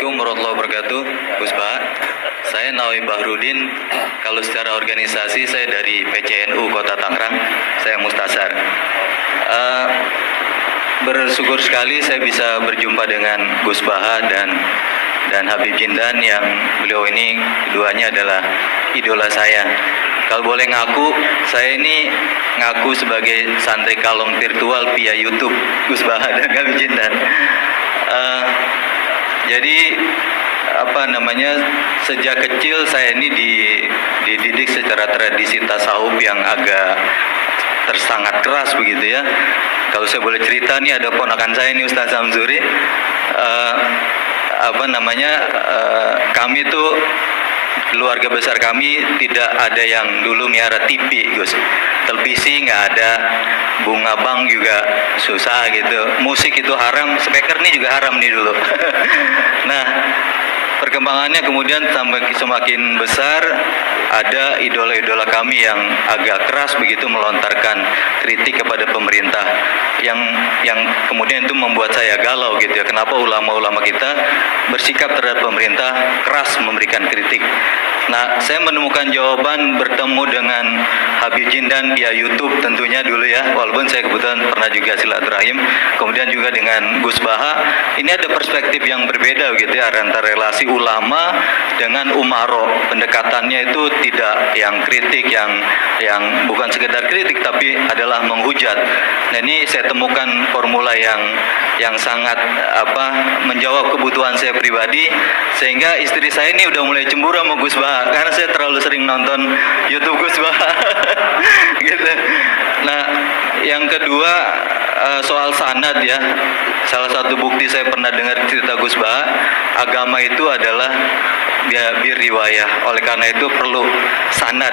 Assalamualaikum warahmatullahi wabarakatuh. Gus Pak, saya Nawi Bahrudin. Kalau secara organisasi saya dari PCNU Kota Tangerang, saya Mustasar. Bersyukur sekali saya bisa berjumpa dengan Gus Baha dan Habib Jindan yang beliau ini keduanya adalah idola saya. Kalau boleh ngaku, saya ini ngaku sebagai santri kalong virtual via YouTube Gus Baha dan Habib Jindan. Jadi sejak kecil saya ini dididik secara tradisi tasawuf yang agak sangat keras begitu ya. Kalau saya boleh cerita nih, ada ponakan saya ini Ustaz Samsuri, kami tuh keluarga besar kami tidak ada yang dulu miara TV, Gus. Televisi nggak ada, bunga bank juga susah gitu. Musik itu haram, speaker nih juga haram nih dulu. Nah, perkembangannya kemudian semakin besar, ada idola-idola kami yang agak keras begitu melontarkan kritik kepada pemerintah yang kemudian itu membuat saya galau gitu ya. Kenapa ulama-ulama kita bersikap terhadap pemerintah keras memberikan kritik? Nah, saya menemukan jawaban bertemu dengan Habib Jindan via YouTube tentunya dulu ya, walaupun saya kebetulan pernah juga silaturahim. Kemudian juga dengan Gus Baha, ini ada perspektif yang berbeda gitu ya, antara relasi ulama dengan umaro. Pendekatannya itu tidak yang kritik, yang bukan sekedar kritik tapi adalah menghujat. Nah, ini saya temukan formula yang sangat menjawab kebutuhan saya pribadi, sehingga istri saya ini udah mulai cemburu sama Gus Baha karena saya terlalu sering nonton YouTube Gus Baha. Gitu. Nah, yang kedua soal sanad ya. Salah satu bukti saya pernah dengar cerita Gus Baha, agama itu adalah bir riwayah. Oleh karena itu perlu sanad.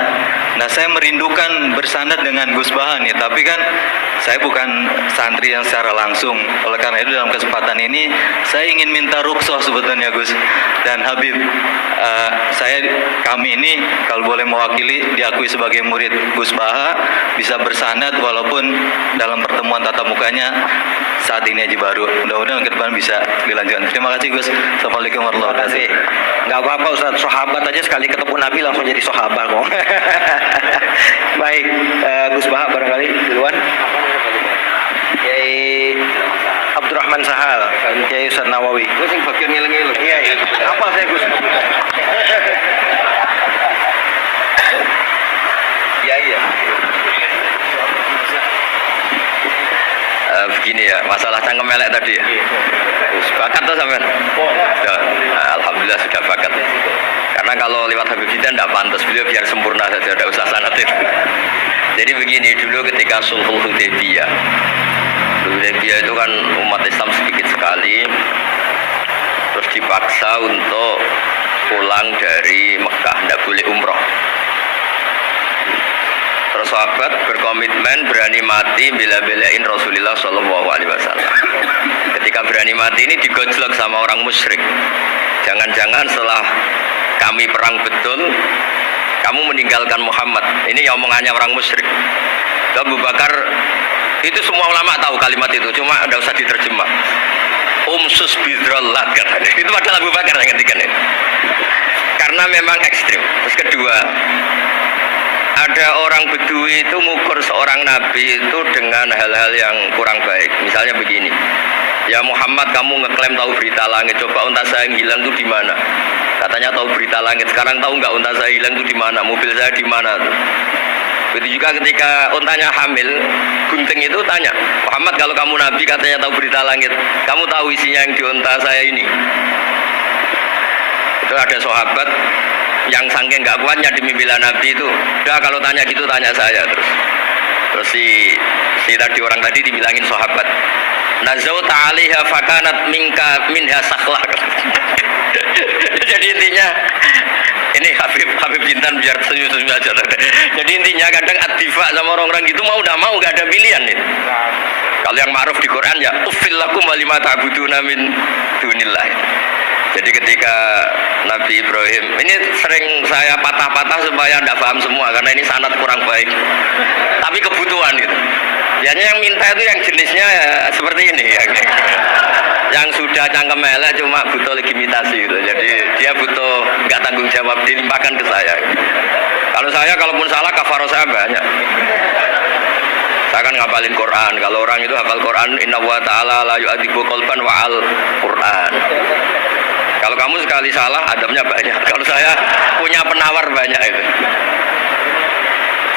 Nah, saya merindukan bersanad dengan Gus Baha nih, tapi kan saya bukan santri yang secara langsung. Oleh karena itu dalam kesempatan ini saya ingin minta rukhsah sebetulnya Gus dan Habib. Kami ini kalau boleh mewakili diakui sebagai murid Gus Baha, bisa bersanad walaupun dalam pertemuan tatap mukanya saat ini aja baru. Mudah-mudahan ke depan bisa dilanjutkan. Terima kasih Gus. Assalamualaikum warahmatullahi wabarakatuh. Nggak apa-apa Ustaz, sahabat aja sekali ketemu Nabi langsung jadi sahabat kok. Baik, Gus Baha barangkali duluan. Kiai Abdurrahman Sahal, Kiai Ustaz Nawawi. Gue sing bagian ngiling-ngiling. Iya. Apa saya Gus? Iya. Begini ya, masalah cangkem elek tadi ya. Bakat tuh sampean? Alhamdulillah sudah bakat. Karena kalau lewat Habib Jindan tidak pantas, beliau biar sempurna saja, tidak usah sanatin. Jadi begini, dulu ketika Sulhul Hudaybiyah itu kan umat Islam sedikit sekali, terus dipaksa untuk pulang dari Mekah, tidak boleh umroh. Terus sahabat berkomitmen berani mati bela-belain Rasulullah SAW. Ketika berani mati ini digojlok sama orang musyrik. Jangan-jangan setelah kami perang betul, kamu meninggalkan Muhammad. Ini yang omongannya orang musyrik. Abu Bakar, itu semua ulama tahu kalimat itu, cuma tidak usah diterjemah. Umsus bidrollat katanya. Itu padahal Abu Bakar yang ngertikan itu. Karena memang ekstrim. Terus kedua, ada orang Bedui itu ngukur seorang nabi itu dengan hal-hal yang kurang baik. Misalnya begini, ya Muhammad, kamu ngeklaim tahu berita langit, coba unta saya yang hilang itu di mana? Katanya tahu berita langit, sekarang tahu nggak unta saya hilang itu di mana? Mobil saya di mana? Begitu juga ketika untanya hamil, gunting itu tanya, Muhammad, kalau kamu nabi katanya tahu berita langit, kamu tahu isinya yang di unta saya ini? Itu ada sahabat yang saking nggak kuatnya demi bela Nabi itu, udah kalau tanya gitu tanya saya terus si tadi orang tadi dibilangin sahabat, nazauta 'alaiha fakanat minha sakhlah. Jadi intinya ini Habib Jindan biar senyum-senyum aja. Jadi intinya kadang atifa sama orang-orang gitu mau tidak mau nggak ada pilihan nih. Kalau yang ma'ruf di Quran ya uffil lakum wa lima ta'buduna min dunillah. Jadi ketika Nabi Ibrahim, ini sering saya patah-patah supaya tidak paham semua karena ini sanad kurang baik. Tapi kebutuhan gitu. Biasanya yang minta itu yang jenisnya ya seperti ini ya. yang sudah cangkem elek cuma butuh legitimasi gitu. Jadi dia butuh nggak tanggung jawab dilimpahkan ke saya. Kalau saya kalaupun salah kafaro saya banyak. Saya kan ngapalin Quran. Kalau orang itu hafal Quran, inna wa ta'ala la yu'adzibu qalban wa al Quran. Kalau kamu sekali salah, adabnya banyak. Kalau saya punya penawar banyak itu.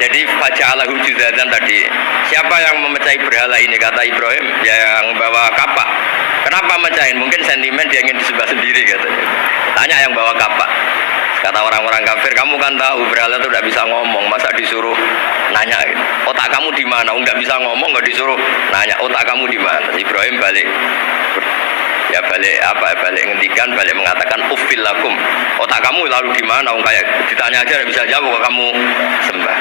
Jadi faja'alahu juzatan tadi. Siapa yang memecahi berhala ini kata Ibrahim? Ya yang bawa kapak. Kenapa mecahin? Mungkin sentimen dia ingin disembah sendiri katanya. Tanya yang bawa kapak. Kata orang-orang kafir, kamu kan tahu berhala itu tidak bisa ngomong, masa disuruh nanya gitu. Otak kamu di mana? Nggak bisa ngomong, nggak disuruh nanya. Otak kamu di mana? Ibrahim balik balik ngendikan, balik mengatakan uffil lakum. Otak kamu lalu di mana? Kayak ditanya aja tidak bisa jawab kok kamu sembah.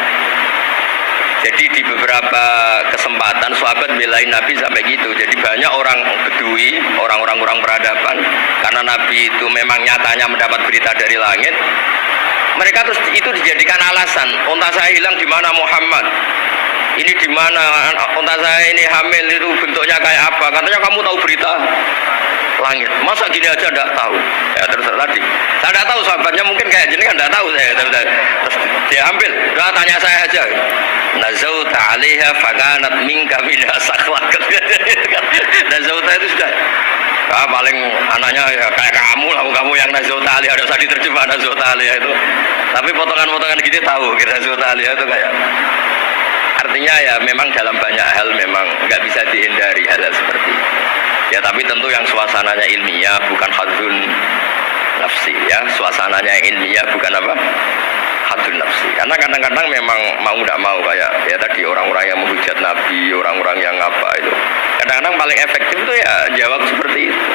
Jadi di beberapa kesempatan sahabat belain Nabi sampai gitu. Jadi banyak orang Bedui, orang-orang peradaban, karena Nabi itu memang nyatanya mendapat berita dari langit. Mereka terus itu dijadikan alasan. Unta saya hilang di mana Muhammad? Ini di mana? Unta saya ini hamil itu bentuknya kayak apa? Katanya kamu tahu berita langit. Masa gini aja enggak tahu? Ya terus tadi. Saya enggak tahu sahabatnya mungkin kayak gini kan enggak tahu saya. Terus dia ambil. Udah tanya saya aja. Nazauta 'alaiha fakanat minka minha sakhlak. Nazauta itu sudah paling anaknya ya kayak kamu yang nazauta 'alaiha ada usah diterjemah nazauta 'alaiha itu. Tapi potongan-potongan gini tahu kira nazauta 'alaiha itu kayak artinya ya memang dalam banyak hal memang nggak bisa dihindari hal seperti itu. Ya tapi tentu yang suasananya ilmiah bukan hadun nafsi ya, suasananya ilmiah bukan apa? Hadun nafsi. Karena kadang-kadang memang mau tidak mau kayak ya tadi orang-orang yang menghujat Nabi, orang-orang yang apa itu. Kadang-kadang paling efektif itu ya jawab seperti itu.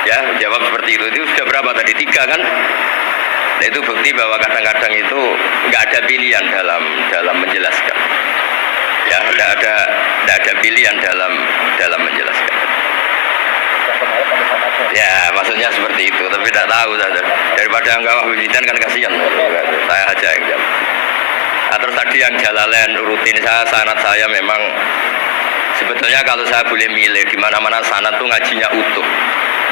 Ya, jawab seperti itu. Itu sudah berapa tadi? 3 kan? Nah, itu bukti bahwa kadang-kadang itu nggak ada pilihan dalam menjelaskan. Ya, tidak ada pilihan dalam menjelaskan. Ya, maksudnya seperti itu, tapi tidak tahu saja. Daripada enggak wahbidan kan kasihan. Saya aja yang jawab. Nah, terus tadi yang Jalalain rutin sanad saya memang sebetulnya kalau saya boleh milih di mana-mana sanad tuh ngajinya utuh.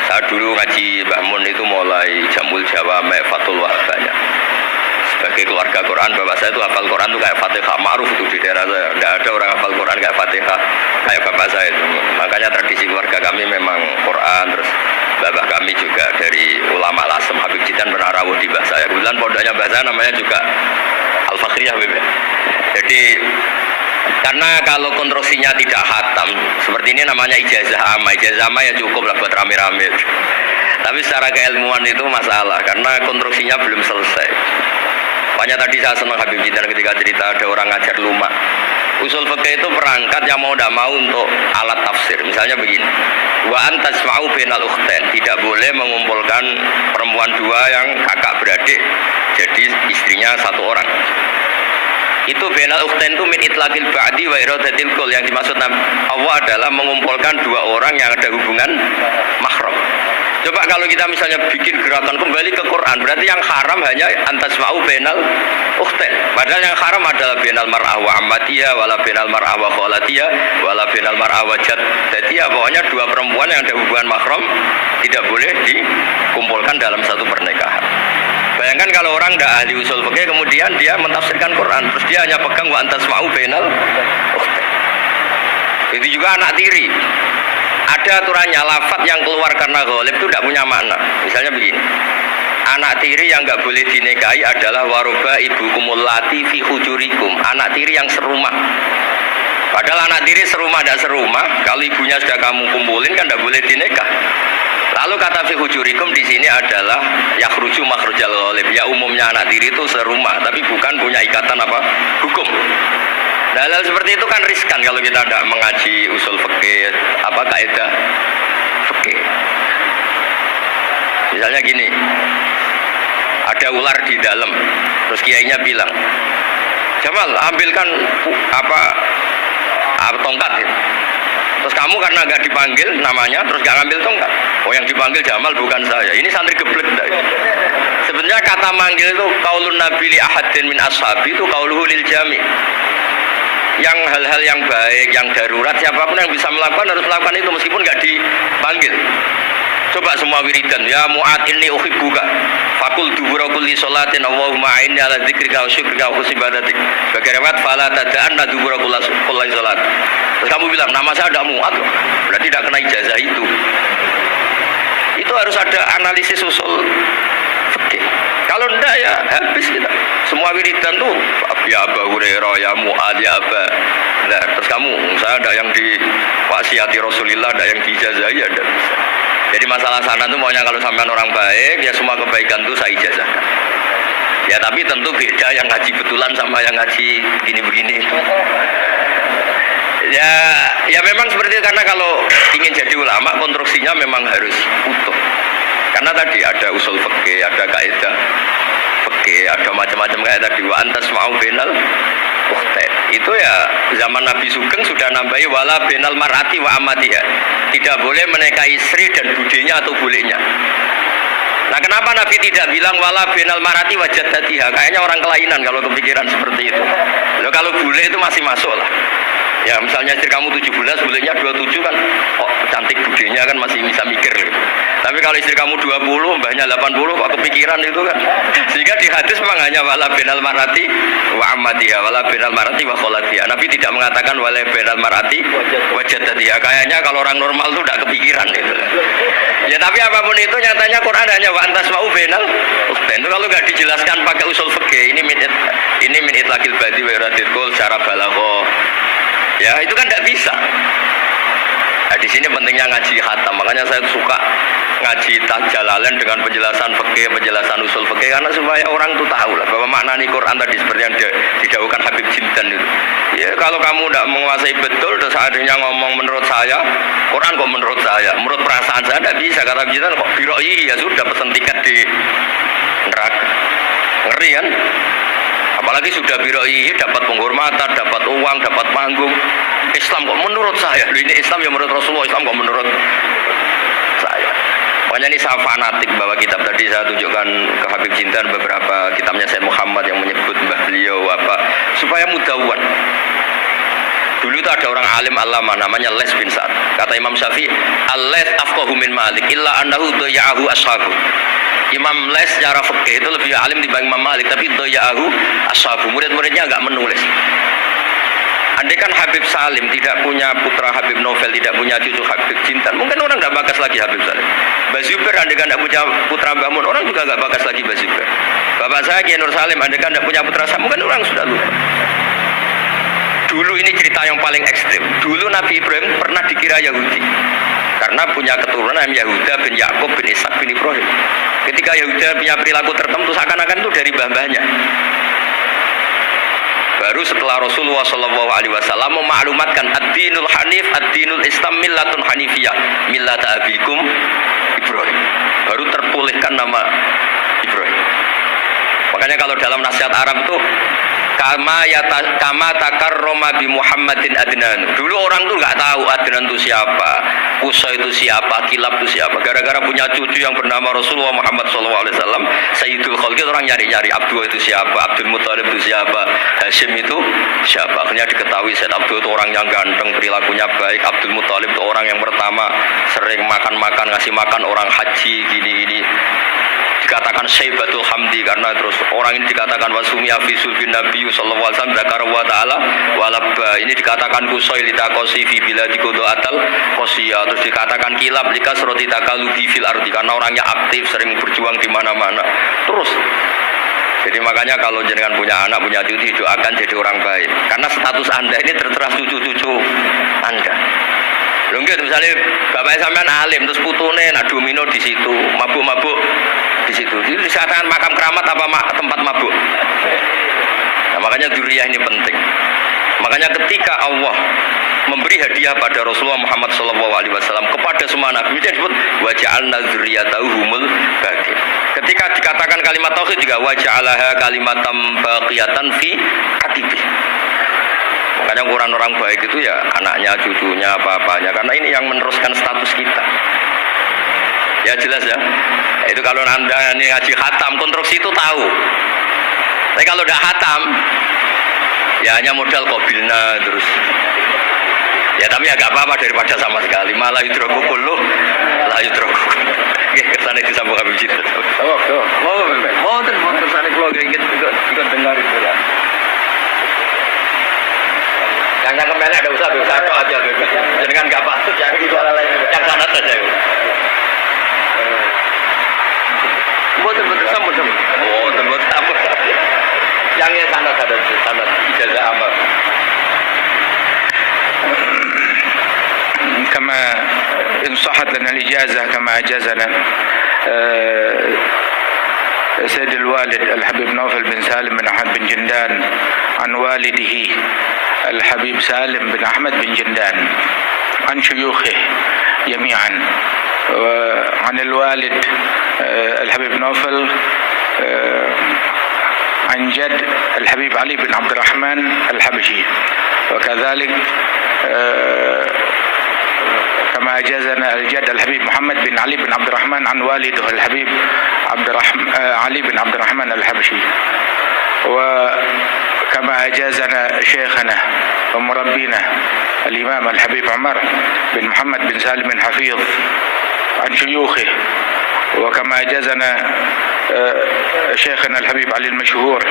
Saya dulu ngaji Mbah Mun itu mulai Jamul Jawame Fathul Wahbanya. Sebagai keluarga Quran, bapak saya itu hafal Quran itu kayak Fatihah, ma'ruf itu di daerah saya. Tidak ada orang hafal Quran kayak Fatihah kayak bapak saya itu. Makanya tradisi keluarga kami memang Quran. Terus bapak kami juga dari ulama Lasem, Habib Jidan pernah rawuh di mbah saya. Kebetulan pondoknya mbah saya namanya juga Al-Fakhriyah Habib. Jadi karena kalau konstruksinya tidak khatam seperti ini namanya ijazah ama ya cukup lah buat rame-rame. Tapi secara keilmuan itu masalah karena konstruksinya belum selesai. Makanya tadi saya senang Habib Jidan ketika cerita ada orang ngajar lumak. Usul fikih itu perangkat yang mau tidak mau untuk alat tafsir. Misalnya begini, wa antasma'u bainal ukhtain, tidak boleh mengumpulkan perempuan dua yang kakak beradik jadi istrinya satu orang. Itu bainal ukhtain itu min itlaqil ba'di wa iradatil kul, yang dimaksud Allah adalah mengumpulkan dua orang yang ada hubungan mahram. Coba kalau kita misalnya bikin gerakan kembali ke Quran, berarti yang haram hanya antasma'u bainal ukhtain. Padahal yang haram adalah bainal mar'ah wa ammatiyah, wala bainal mar'ah wa khalatiyah, wala bainal mar'ah wa jaddatiyah. Pokoknya dua perempuan yang ada hubungan mahram tidak boleh dikumpulkan dalam satu pernikahan. Bayangkan kalau orang tidak ahli usul fikih kemudian dia mentafsirkan Quran, terus dia hanya pegang wa antasma'u bainal ukhtain. Itu juga anak tiri. Ada aturannya, lafaz yang keluar karena ghalib itu tidak punya makna. Misalnya begini, anak tiri yang nggak boleh dinikahi adalah waroba ibukumul lati fi hujurikum, anak tiri yang serumah. Padahal anak tiri serumah tidak serumah, kalau ibunya sudah kamu kumpulin kan tidak boleh dinikah. Lalu kata fi hujurikum di sini adalah yakhruju makhrujal ghalib. Ya umumnya anak tiri itu serumah, tapi bukan punya ikatan apa hukum. Hal-hal seperti itu kan riskan kalau kita tidak mengaji usul fikih, apa kaidah fikih. Misalnya gini, ada ular di dalam, terus kiainya bilang, Jamal ambilkan tongkat gitu. Terus kamu karena nggak dipanggil namanya, terus nggak ngambil tongkat. Oh yang dipanggil Jamal bukan saya. Ini santri geblek. Sebenarnya kata manggil itu qaulun nabi li ahadin min ashabi itu qauluhu lil jami'. yang hal-hal yang baik, yang darurat, siapapun yang bisa melakukan harus melakukan itu meskipun nggak dipanggil. Coba semua wiridan, ya Mu'ad inni uhibbuka fakul dubura kulli sholatin Allahumma a'inni ala dzikrika wa syukrika wa husni ibadatik. Sebagai riwayat fala tada'anna dubura kulli sholat. Terus kamu bilang nama saya ada Mu'ad loh, berarti tidak kena ijazah itu. Itu harus ada analisis usul fikih. Kalau enggak ya habis kita. Semua wiridan tuh ya Abu Hurairah, ya Mu'ad, ya Aba. Nah, terus kamu, saya ada yang diwasiati Rasulullah, ada yang diijazahi, ada bisa. Jadi masalah sana tuh maunya kalau sampean orang baik, ya semua kebaikan tuh saya ijazahkan. Ya tapi tentu beda yang ngaji betulan sama yang ngaji begini-begini. Ya memang seperti itu, karena kalau ingin jadi ulama konstruksinya memang harus utuh. Karena tadi ada usul fikih, ada kaidah fikih, ada macam-macam kayak tadi wa antas ma'u bainal ukhtain. Itu ya zaman Nabi Sugeng sudah nambahi wala bainal mar'ati wa amatiha. Tidak boleh menikahi istri dan budenya atau bulenya. Nah, kenapa Nabi tidak bilang wala bainal mar'ati wa jaddatiha? Kayaknya orang kelainan kalau kepikiran seperti itu. Loh, kalau bule itu masih masuk lah. Ya misalnya istri kamu 17, bulenya 27 kan, oh cantik budenya kan masih bisa mikir gitu. Tapi kalau istri kamu 20, mbahnya 80, kok kepikiran itu kan. Sehingga di hadis memang hanya wala bainal marati wa ammatiha, wala bainal marati wa kholatiha. Nabi tidak mengatakan wala bainal marati wa jaddatiha. Kayaknya kalau orang normal tuh tidak kepikiran gitu. Ya tapi apapun itu nyatanya Quran hanya wa antas ma'u bainal ukhtain. Itu kalau nggak dijelaskan pakai usul fikih, ini min itlaqil badi wa iradil qul secara balaghah. Ya itu kan tidak bisa. Nah, di sini pentingnya ngaji khatam. Makanya saya suka ngaji Jalalain dengan penjelasan fikih, penjelasan usul fikih, karena supaya orang itu tahu lah bahwa maknanya Quran tadi seperti yang didahulukan Habib Jintan itu. Ya kalau kamu tidak menguasai betul, terus akhirnya ngomong menurut saya, Quran kok menurut saya, menurut perasaan saya tidak bisa. Kata Habib Jintan kok biroi ya sudah pesen tiket di neraka. Ngeri kan? Apalagi sudah biroi, dapat penghormatan, dapat uang, dapat panggung. Islam kok menurut saya, ini Islam yang menurut Rasulullah, Islam kok menurut saya. Makanya ini saya fanatik bahwa kitab tadi saya tunjukkan ke Habib Jintan beberapa kitabnya Said Muhammad yang menyebut mbah beliau apa supaya mudawwan. Dulu itu ada orang alim alama namanya Les bin Sa'ad. Kata Imam Syafi'i, "Al-Les afqahu min Malik illa annahu dayahu ashabu." Imam Les secara fikih itu lebih alim dibanding Imam Malik, tapi dayahu ashabu. Murid-muridnya enggak menulis. Andai kan Habib Salim tidak punya putra Habib Novel, tidak punya cucu Habib Jintan, mungkin orang tidak bakas lagi Habib Salim. Mbah Zubair andai kan tidak punya putra Mbah Mun, orang juga tidak bakas lagi Mbah Zubair. Bapak saya Kiai Nur Salim andai kan tidak punya putra saya, mungkin orang sudah lupa. Dulu ini cerita yang paling ekstrim. Dulu Nabi Ibrahim pernah dikira Yahudi karena punya keturunan Yahuda bin Yakub bin Ishak bin Ibrahim. Ketika Yahuda punya perilaku tertentu seakan-akan itu dari mbah-mbahnya. Baru setelah Rasulullah SAW memaklumatkan ad-dinul hanif, ad-dinul islam millatun hanifiyah, millat abikum Ibrahim. Baru terpulihkan nama Ibrahim. Makanya kalau dalam nasihat Arab itu kama takarroma bi Muhammadin Adnan. Dulu orang tuh nggak tahu Adnan itu siapa, Usai itu siapa, Kilab itu siapa. Gara-gara punya cucu yang bernama Rasulullah Muhammad SAW, Sayyidul Khalqi, orang nyari-nyari Abdul itu siapa, Abdul Muthalib itu siapa, Hashim itu siapa. Akhirnya diketahui Sayyid Abdul itu orang yang ganteng, perilakunya baik. Abdul Muthalib itu orang yang pertama sering makan-makan, ngasih makan orang haji gini-gini. Dikatakan Syaibatul Hamdi karena terus orang ini dikatakan wasumia fisul bin Nabi sallallahu alaihi wasallam dzakara wa taala walabba. Ini dikatakan Qusay litaqasi fi biladi qudaatal qasiya. Terus dikatakan Kilab likasrati takalubi fil ardi karena orangnya aktif, sering berjuang di mana-mana. Terus jadi makanya kalau jenengan punya anak, punya cucu, doakan jadi orang baik. Karena status Anda ini tertera cucu-cucu Anda. Lho nggih misalnya bapaknya sampean alim terus putune nak domino di situ, mabuk-mabuk di situ. Jadi dikatakan makam keramat apa tempat mabuk. Nah, makanya dzurriyyah ini penting. Makanya ketika Allah memberi hadiah pada Rasulullah Muhammad SAW kepada semua nabi, itu disebut wa ja'alna dzurriyyatahu humul baqin. Ketika dikatakan kalimat tauhid juga wa ja'alaha kalimatam baqiyatan fi atibi. Makanya orang baik itu ya anaknya, cucunya, apa-apanya. Karena ini yang meneruskan status kita. Ya jelas ya. Itu kalau Anda ini ngaji khatam, konstruksi itu tahu. Tapi kalau tidak khatam, Ya hanya modal kobilna terus. Ya tapi agak apa-apa daripada sama sekali. Malah yudroku kulluh, la yudroku. Nggih kersane disambung Habib Cinta. Mau kersane kula ingin ikut dengar itu lah. Yang kemelek ada usah kok aja bebas. Jangan enggak patut yang itu yang sanad saja. Mboten sambung. Mboten sambung. Yang sanad ada sanad ijazah amal. كما إن صحت لنا الإجازة كما أجازنا سيد الوالد الحبيب نوفل بن سالم بن أحمد بن جندان عن والده الحبيب سالم بن أحمد بن جندان عن شيوخه جميعا وعن الوالد الحبيب نوفل عن جد الحبيب علي بن عبد الرحمن الحبشي وكذلك كما أجازنا الجد الحبيب محمد بن علي بن عبد الرحمن عن والده الحبيب علي بن عبد الرحمن الحبشي وكما أجازنا شيخنا ومربينا الإمام الحبيب عمر بن محمد بن سالم بن حفيظ عن شيوخه وكما أجازنا شيخنا الحبيب علي المشهور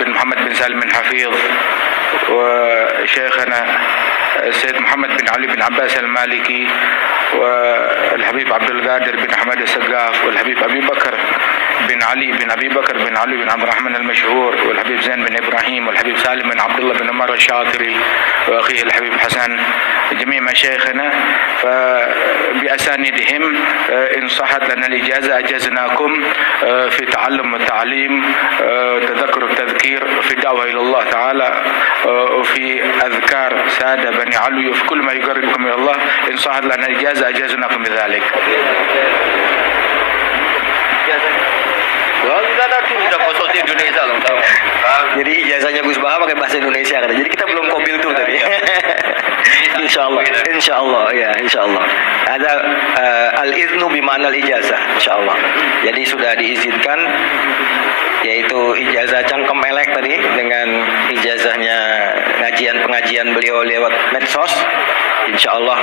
بن محمد بن سالم بن حفيظ وشيخنا السيد محمد بن علي بن عباس المالكي والحبيب عبد القادر بن أحمد السقاف والحبيب أبي بكر بن علي بن أبي بكر بن علي بن عبد الرحمن المشهور والحبيب زين بن إبراهيم والحبيب سالم بن عبد الله بن عمر الشاطري وأخيه الحبيب حسن جميع مشايخنا فبأسانيدهم إن صحت لنا الإجازة أجزناكم في تعلم والتعليم تذكر التذكير في الدعوة إلى الله تعالى وفي أذكار سادة بني علوي وفي كل ما يقربكم إلى الله إن صحت لنا الإجازة أجزناكم بذلك. Indonesia loh. Jadi ijazahnya Gus Baha pakai bahasa Indonesia kan. Jadi kita belum kobil tuh tadi. Insyaallah ya, insyaallah. Ada al-iznu bima'na al-ijazah, insyaallah. Jadi sudah diizinkan yaitu ijazah cangkem elek tadi dengan ijazahnya pengajian beliau lewat medsos, insyaallah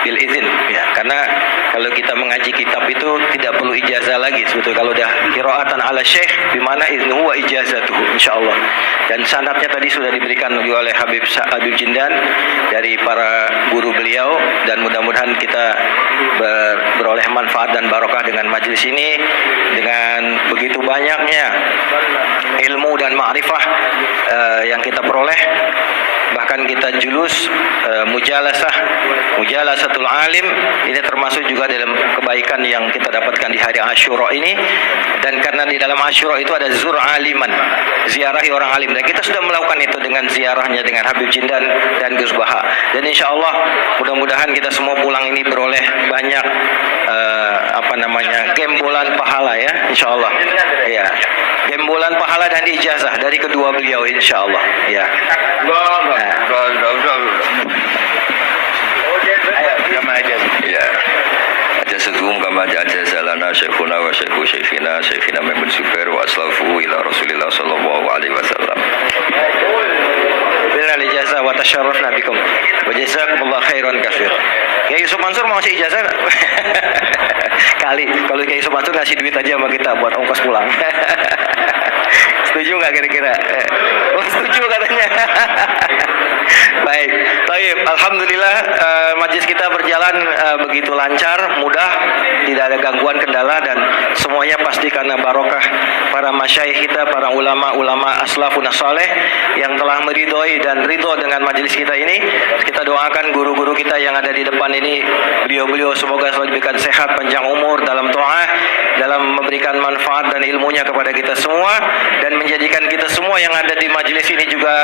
bil izin ya, karena kalau kita mengaji kitab itu tidak perlu ijazah lagi sebetulnya kalau udah qiraatan ala syekh bimana iznuhu wa ijazatuhu insyaallah. Dan sanadnya tadi sudah diberikan juga oleh Habib Jindan dari para guru beliau, dan mudah-mudahan kita beroleh manfaat dan barokah dengan majelis ini, dengan begitu banyaknya ilmu dan ma'rifah yang kita peroleh. Bahkan kita julus mujalasatul alim, ini termasuk juga dalam kebaikan yang kita dapatkan di hari Asyura ini. Dan karena di dalam Asyura itu ada zur aliman, ziarahi orang alim, dan kita sudah melakukan itu dengan ziarahnya dengan Habib Jindan dan Gus Baha. Dan insya Allah mudah-mudahan kita semua pulang ini beroleh banyak gembolan pahala ya, insya Allah ya, gembolan pahala dan ijazah dari kedua beliau insya Allah ya. Ajazatuhum kama ajazalana syekhuna wa syekhu syekhina Maimun Zubair wa aslafu ila Rasulillah sallallahu alaihi wasallam. Bila ijazah wa tasyarrufna bikum wa jazakumullah khairan katsira. Kiai Yusuf Mansur mau ngasih ijazah enggak? Kali kalau Kiai Yusuf Mansur ngasih duit aja sama kita buat ongkos pulang. Setuju nggak kira-kira? Oh, setuju katanya. Baik, alhamdulillah majlis kita berjalan begitu lancar, mudah, tidak ada gangguan kendala, dan semuanya pasti karena barokah para masyayikh kita, para ulama-ulama aslafun saleh yang telah meridhoi dan ridho dengan majlis kita ini. Kita doakan guru-guru kita yang ada di depan ini, beliau-beliau semoga selalu diberikan sehat, panjang umur dalam doa, dalam memberikan manfaat dan ilmunya kepada kita semua, dan menjadikan kita semua yang ada di majelis ini juga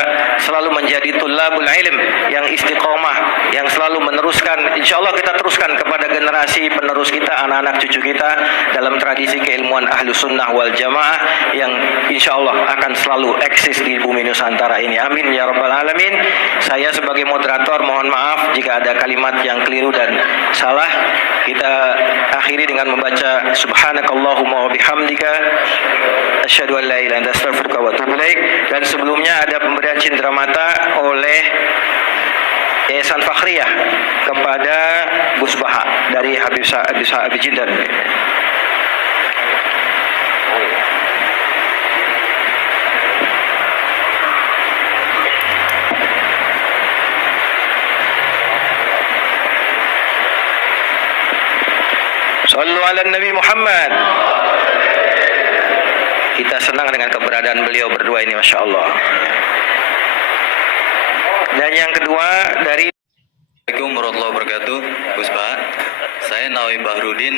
selalu menjadi tullabul ilm yang istiqomah, yang selalu meneruskan, insyaallah kita teruskan kepada generasi penerus kita, anak-anak cucu kita dalam tradisi keilmuan Ahlus Sunnah wal Jamaah yang insyaallah akan selalu eksis di bumi Nusantara ini. Amin ya rabbal alamin. Saya sebagai moderator mohon maaf jika ada kalimat yang keliru dan salah. Kita akhiri dengan membaca subhanakallahumma wa bihamdika asyhadu an la ilaha illa anta astaghfiruka wa atubu ilaik. Dan sebelumnya ada pemberian cindramata oleh Yayasan Fakhriyah kepada Gus Baha dari Habib Abi Jindan. Sallu ala Nabi Muhammad. Kita senang dengan keberadaan beliau berdua ini, Masya Allah. Dan yang kedua dari Assalamualaikum warahmatullahi wabarakatuh. Gus Baha, saya Nawawi Bahrudin.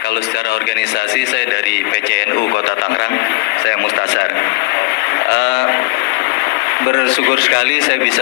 Kalau secara organisasi saya dari PCNU Kota Tangerang, saya Mustasar. Bersyukur sekali saya bisa